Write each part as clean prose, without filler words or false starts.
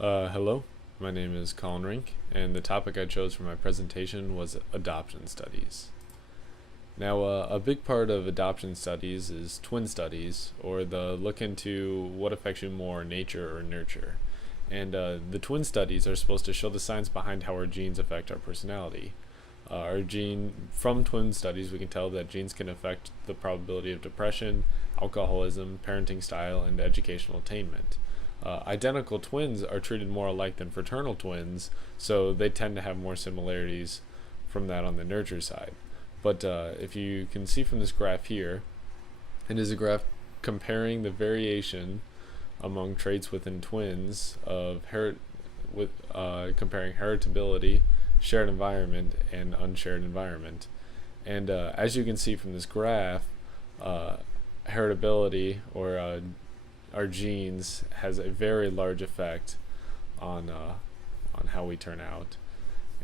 Hello, my name is Colin Rink, and the topic I chose for my presentation was adoption studies. Now, a big part of adoption studies is twin studies, or the look into what affects you more, nature or nurture. And the twin studies are supposed to show the science behind how our genes affect our personality. From twin studies, we can tell that genes can affect the probability of depression, alcoholism, parenting style, and educational attainment. Identical twins are treated more alike than fraternal twins, so they tend to have more similarities from that on the nurture side. But if you can see from this graph here, it is a graph comparing the variation among traits within twins comparing heritability, shared environment, and unshared environment. And as you can see from this graph, uh, heritability or our genes has a very large effect on how we turn out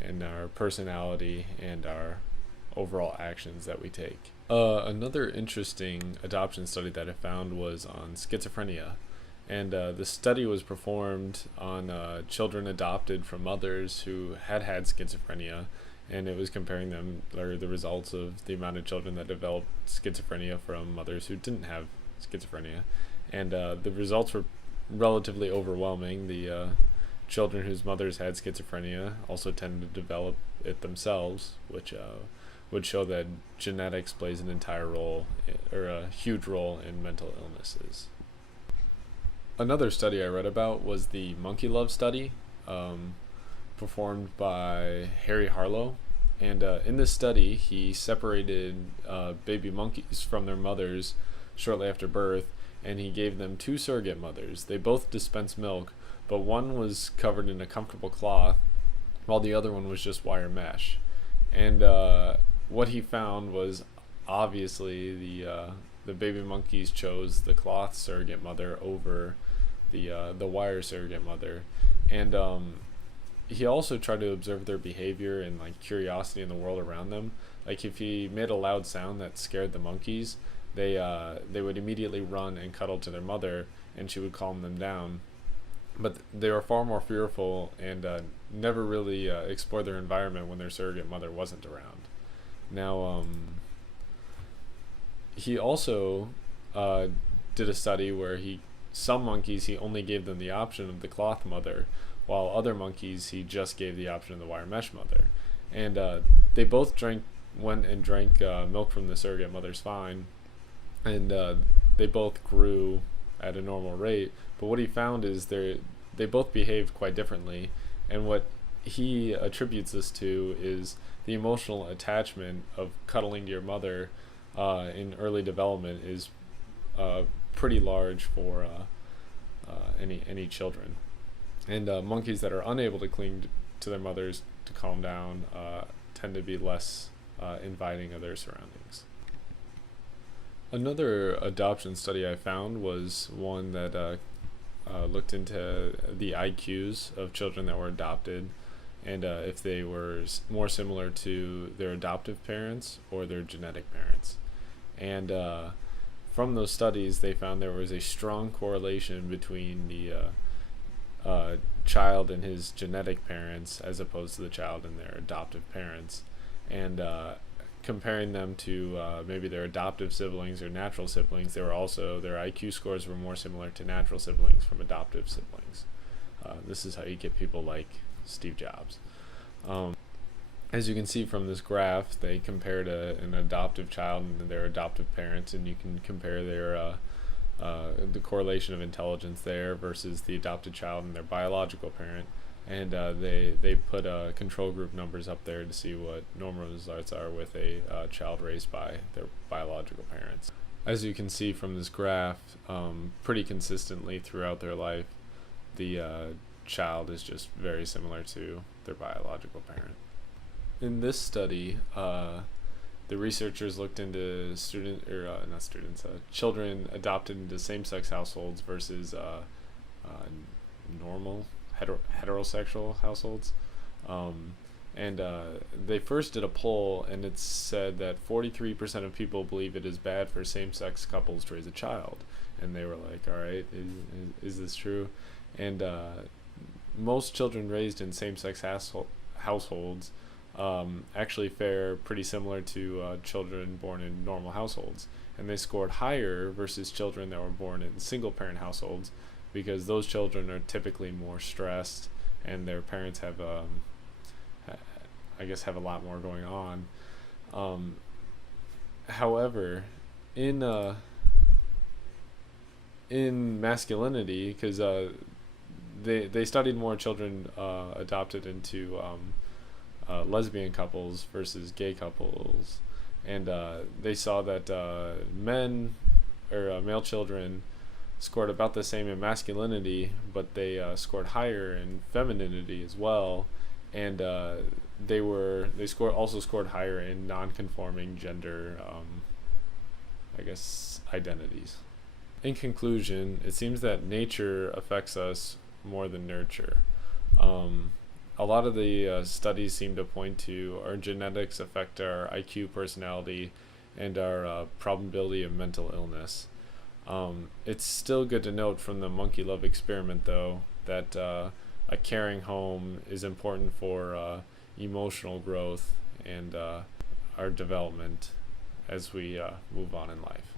and our personality and our overall actions that we take. Another interesting adoption study that I found was on schizophrenia. And the study was performed on children adopted from mothers who had schizophrenia, and it was comparing them or the results of the amount of children that developed schizophrenia from mothers who didn't have schizophrenia, and the results were relatively overwhelming. The children whose mothers had schizophrenia also tended to develop it themselves, which would show that genetics plays an entire role or a huge role in mental illnesses. Another study I read about was the monkey love study, performed by Harry Harlow. And in this study, he separated baby monkeys from their mothers shortly after birth, and he gave them two surrogate mothers. They both dispensed milk, but one was covered in a comfortable cloth, while the other one was just wire mesh. And what he found was obviously the baby monkeys chose the cloth surrogate mother over the wire surrogate mother, and he also tried to observe their behavior and like curiosity in the world around them. Like if he made a loud sound that scared the monkeys, they would immediately run and cuddle to their mother, and she would calm them down. But they were far more fearful and never really explored their environment when their surrogate mother wasn't around. Now, he also did a study where some monkeys he only gave them the option of the cloth mother, while other monkeys he just gave the option of the wire mesh mother. And they both went and drank milk from the surrogate mothers fine, and they both grew at a normal rate. But what he found is they both behaved quite differently, and what he attributes this to is the emotional attachment of cuddling to your mother in early development is pretty large for any children. And monkeys that are unable to cling to their mothers to calm down tend to be less inviting of their surroundings. Another adoption study I found was one that looked into the IQs of children that were adopted, and if they were more similar to their adoptive parents or their genetic parents. And from those studies, they found there was a strong correlation between the child and his genetic parents as opposed to the child and their adoptive parents. And comparing them to maybe their adoptive siblings or natural siblings, their IQ scores were more similar to natural siblings from adoptive siblings. This is how you get people like Steve Jobs. As you can see from this graph, they compared an adoptive child and their adoptive parents, and you can compare the correlation of intelligence there versus the adopted child and their biological parent. And they put control group numbers up there to see what normal results are with a child raised by their biological parents. As you can see from this graph, pretty consistently throughout their life, the child is just very similar to their biological parent. In this study, the researchers looked into children adopted into same-sex households versus normal heterosexual households. And they first did a poll, and it said that 43% of people believe it is bad for same-sex couples to raise a child. And they were like, all right, is this true? And most children raised in same-sex households actually fare pretty similar to children born in normal households, and they scored higher versus children that were born in single-parent households, because those children are typically more stressed, and their parents have, I guess, have a lot more going on. Um, However, in masculinity, because they studied more children adopted into lesbian couples versus gay couples, and they saw that men or male children scored about the same in masculinity, but they scored higher in femininity as well, and they scored higher in non-conforming gender, I guess, identities. In conclusion, it seems that nature affects us more than nurture. Um, a lot of the studies seem to point to our genetics affect our IQ, personality, and our probability of mental illness. It's still good to note from the monkey love experiment, though, that a caring home is important for emotional growth and our development as we move on in life.